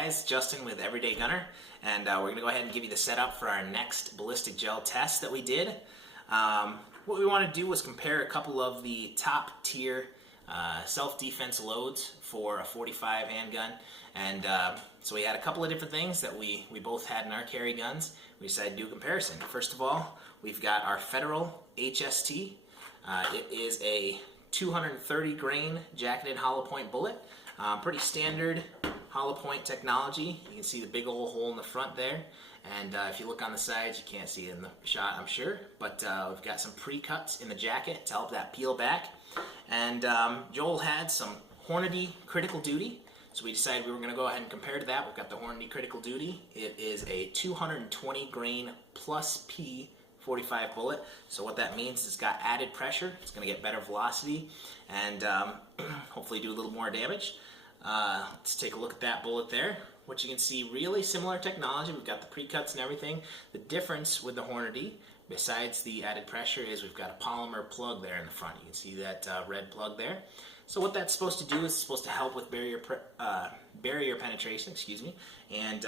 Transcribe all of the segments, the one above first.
guys, Justin with Everyday Gunner, and we're going to go ahead and give you the setup for our next ballistic gel test that we did. What we want to do was compare a couple of the top tier self-defense loads for a 45 handgun, and so we had a couple of different things that we both had in our carry guns. We decided to do a comparison. First of all, we've got our Federal HST. It is a 230 grain jacketed hollow point bullet. Pretty standard hollow point technology. You can see the big old hole in the front there, and if you look on the sides, you can't see it in the shot, I'm sure, but we've got some pre-cuts in the jacket to help that peel back. And Joel had some Hornady Critical Duty, so we decided we were going to go ahead and compare to that. We've got the Hornady Critical Duty. It is a 220 grain plus P 45 bullet. So what that means is it's got added pressure. It's going to get better velocity and hopefully do a little more damage. Let's take a look at that bullet there. What you can see, really similar technology. We've got the pre-cuts and everything. The difference with the Hornady, besides the added pressure, is we've got a polymer plug there in the front. You can see that red plug there. So what that's supposed to do is it's supposed to help with barrier penetration, and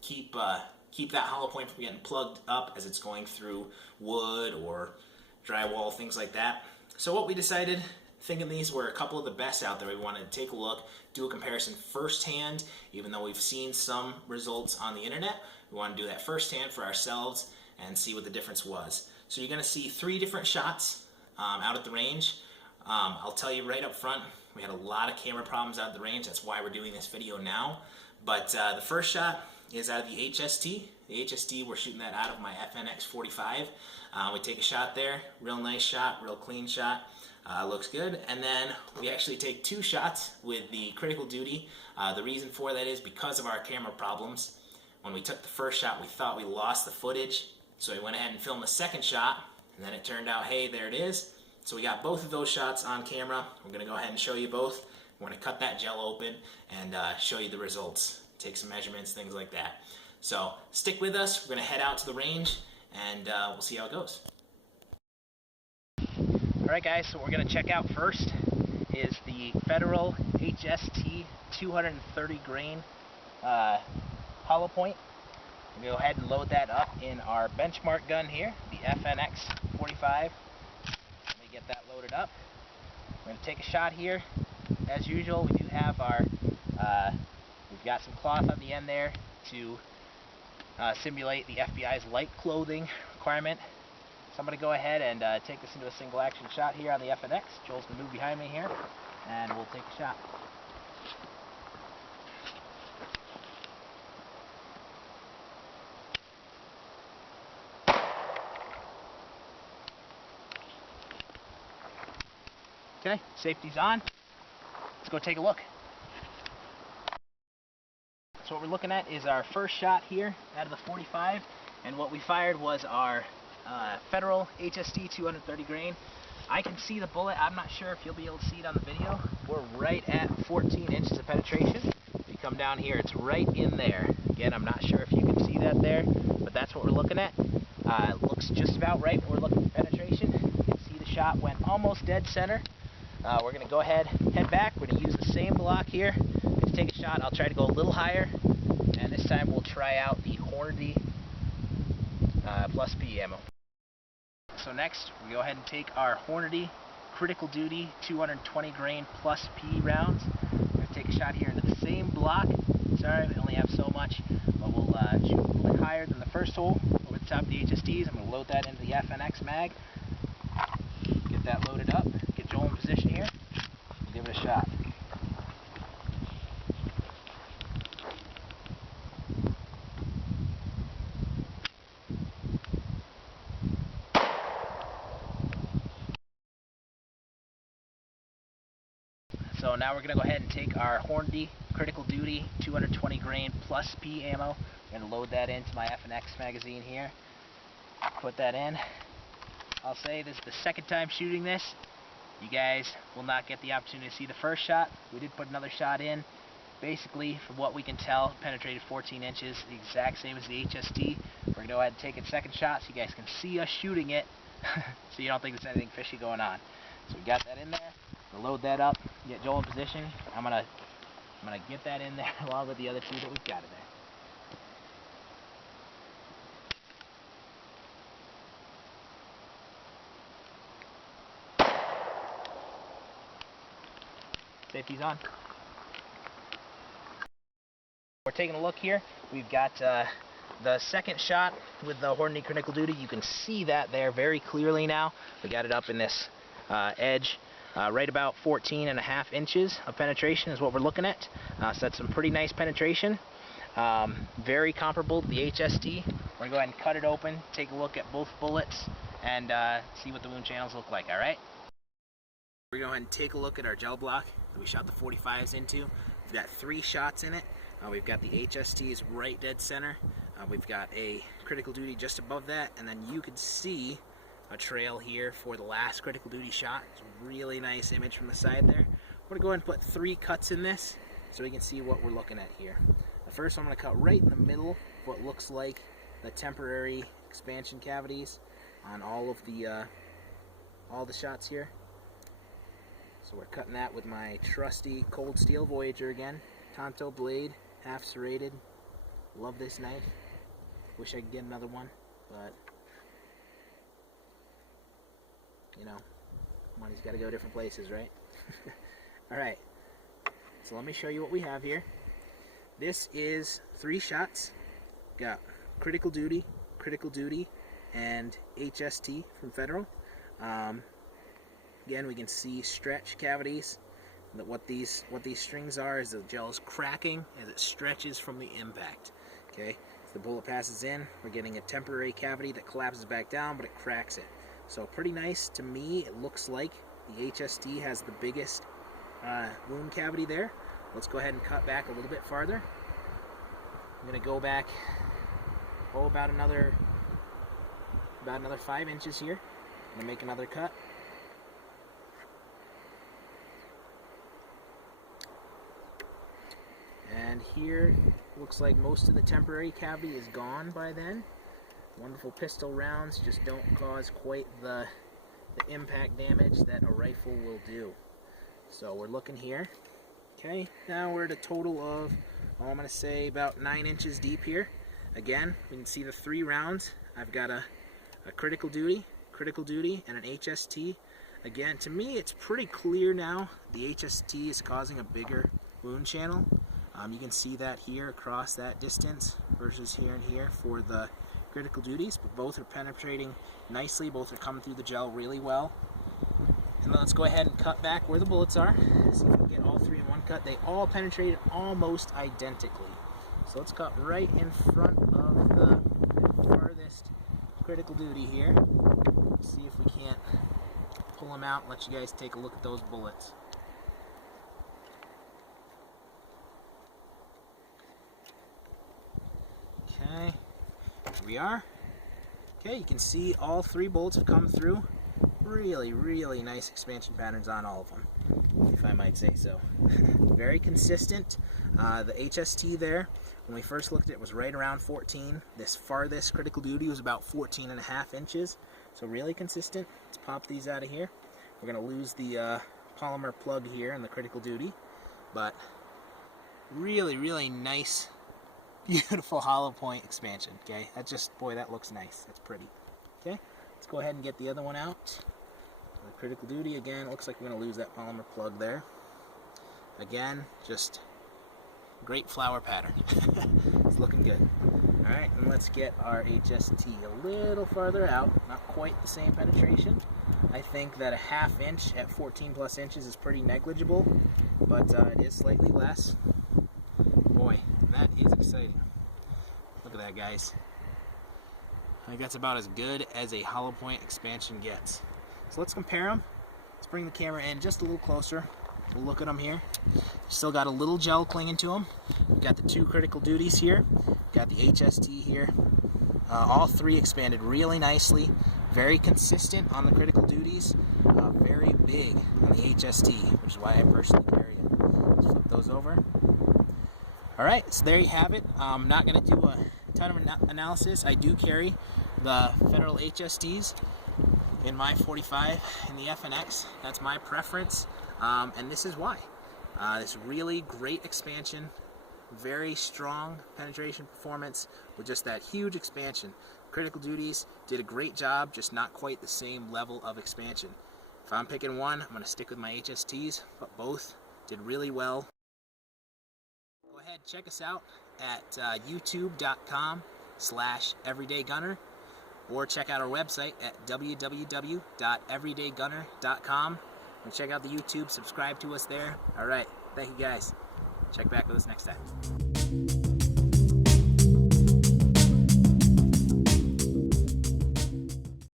keep that hollow point from getting plugged up as it's going through wood or drywall, things like that. So what we decided, thinking these were a couple of the best out there, we wanted to take a look, do a comparison firsthand. Even though we've seen some results on the internet, we want to do that firsthand for ourselves and see what the difference was. So you're going to see 3 different shots out at the range. I'll tell you right up front, we had a lot of camera problems out at the range. That's why we're doing this video now. But the first shot is out of the HST. The HST, we're shooting that out of my FNX 45. We take a shot there, real nice shot, real clean shot. Looks good. And then we actually take 2 shots with the Critical Duty. The reason for that is because of our camera problems. When we took the first shot, we thought we lost the footage, so we went ahead and filmed the second shot, and then it turned out, hey, there it is. So we got both of those shots on camera. We're going to go ahead and show you both. We're going to cut that gel open and show you the results, take some measurements, things like that. So stick with us. We're going to head out to the range, and we'll see how it goes. Alright guys, so what we're going to check out first is the Federal HST 230 grain hollow point. We're going to go ahead and load that up in our benchmark gun here, the FNX 45. Let me get that loaded up. We're going to take a shot here. As usual, we do have our, we've got some cloth on the end there to simulate the FBI's light clothing requirement. So I'm going to go ahead and take this into a single action shot here on the FNX. Joel's going to move behind me here, and we'll take a shot. Okay, safety's on. Let's go take a look. So what we're looking at is our first shot here out of the 45, and what we fired was our Federal HST 230 grain. I can see the bullet. I'm not sure if you'll be able to see it on the video. We're right at 14 inches of penetration. If you come down here, it's right in there. Again, I'm not sure if you can see that there, but that's what we're looking at. It looks just about right. We're looking for penetration. You can see the shot went almost dead center. We're going to go ahead, head back. We're going to use the same block here. To take a shot, I'll try to go a little higher, and this time we'll try out the Hornady plus P ammo. So next, we go ahead and take our Hornady Critical Duty 220 grain plus P rounds. We're going to take a shot here into the same block. Sorry, we only have so much, but we'll shoot a little bit higher than the first hole over the top of the HSTs. I'm going to load that into the FNX mag. Get that loaded up. Get Joel in position here. We'll give it a shot. So now we're going to go ahead and take our Hornady Critical Duty 220 grain plus P ammo. I'm going to load that into my FNX magazine here. Put that in. I'll say this is the second time shooting this. You guys will not get the opportunity to see the first shot. We did put another shot in. Basically, from what we can tell, penetrated 14 inches, the exact same as the HST. We're going to go ahead and take a second shot so you guys can see us shooting it, so you don't think there's anything fishy going on. So we got that in there. We'll load that up, get Joel in position. I'm going to I'm going to get that in there along with the other two that we've got in there. Safety's on. We're taking a look here. We've got the second shot with the Hornady Critical Duty. You can see that there very clearly now. We got it up in this edge. Right about 14.5 inches of penetration is what we're looking at. So that's some pretty nice penetration. Very comparable to the HST. We're going to go ahead and cut it open, take a look at both bullets, and see what the wound channels look like, alright? We're going to go ahead and take a look at our gel block that we shot the 45s into. We've got 3 shots in it. We've got the HSTs right dead center. We've got a Critical Duty just above that, and then you can see a trail here for the last Critical Duty shot. It's a really nice image from the side there. We're going to go ahead and put 3 cuts in this so we can see what we're looking at here. The first one I'm going to cut right in the middle of what looks like the temporary expansion cavities on all the shots here. So we're cutting that with my trusty cold steel Voyager again. Tonto blade, half serrated. Love this knife. Wish I could get another one, but you know, money's got to go different places, right? Alright, so let me show you what we have here. This is 3 shots. Got Critical Duty, and HST from Federal. Again, we can see stretch cavities. That what these strings are is the gel is cracking as it stretches from the impact. Okay, as the bullet passes in, we're getting a temporary cavity that collapses back down, but it cracks it. So pretty nice to me. It looks like the HST has the biggest wound cavity there. Let's go ahead and cut back a little bit farther. I'm going to go back about another 5 inches here. I'm going to make another cut. And here, looks like most of the temporary cavity is gone by then. Wonderful pistol rounds just don't cause quite the impact damage that a rifle will do. So we're looking here. Okay, now we're at a total of, I'm going to say about 9 inches deep here. Again, we can see the 3 rounds. I've got a Critical Duty, and an HST. Again, to me, it's pretty clear now the HST is causing a bigger wound channel. You can see that here across that distance versus here and here for the Critical Duties, but both are penetrating nicely. Both are coming through the gel really well. And let's go ahead and cut back where the bullets are. See if we can get all 3 in one cut. They all penetrated almost identically. So let's cut right in front of the farthest Critical Duty here. See if we can't pull them out and let you guys take a look at those bullets. Okay, here we are. Okay, you can see all 3 bullets have come through. Really, really nice expansion patterns on all of them, if I might say so. Very consistent. The HST there, when we first looked at it, was right around 14. This farthest Critical Duty was about 14.5 inches. So really consistent. Let's pop these out of here. We're going to lose the polymer plug here in the Critical Duty. But really, really nice, beautiful hollow point expansion. Okay, that just, boy, that looks nice. That's pretty. Okay, let's go ahead and get the other one out. The Critical Duty, again, it looks like we're going to lose that polymer plug there. Again, just great flower pattern. It's looking good. Alright, and let's get our HST a little farther out. Not quite the same penetration. I think that a ½ inch at 14 plus inches is pretty negligible, but it is slightly less. Boy, that is exciting. Look at that, guys. I think that's about as good as a hollow point expansion gets. So let's compare them. Let's bring the camera in just a little closer. We'll look at them here. Still got a little gel clinging to them. We've got the 2 Critical Duties here. Got the HST here. All 3 expanded really nicely. Very consistent on the Critical Duties. Very big on the HST, which is why I personally carry it. Let's flip those over. Alright, so there you have it. I'm not going to do a ton of analysis. I do carry the Federal HSTs in my 45 in the FNX. That's my preference, and this is why. This really great expansion, very strong penetration performance with just that huge expansion. Critical Duties did a great job, just not quite the same level of expansion. If I'm picking one, I'm going to stick with my HSTs, but both did really well. Go ahead, check us out at youtube.com/everydaygunner, or check out our website at www.everydaygunner.com and check out the YouTube, subscribe to us there. Alright, thank you guys. Check back with us next time.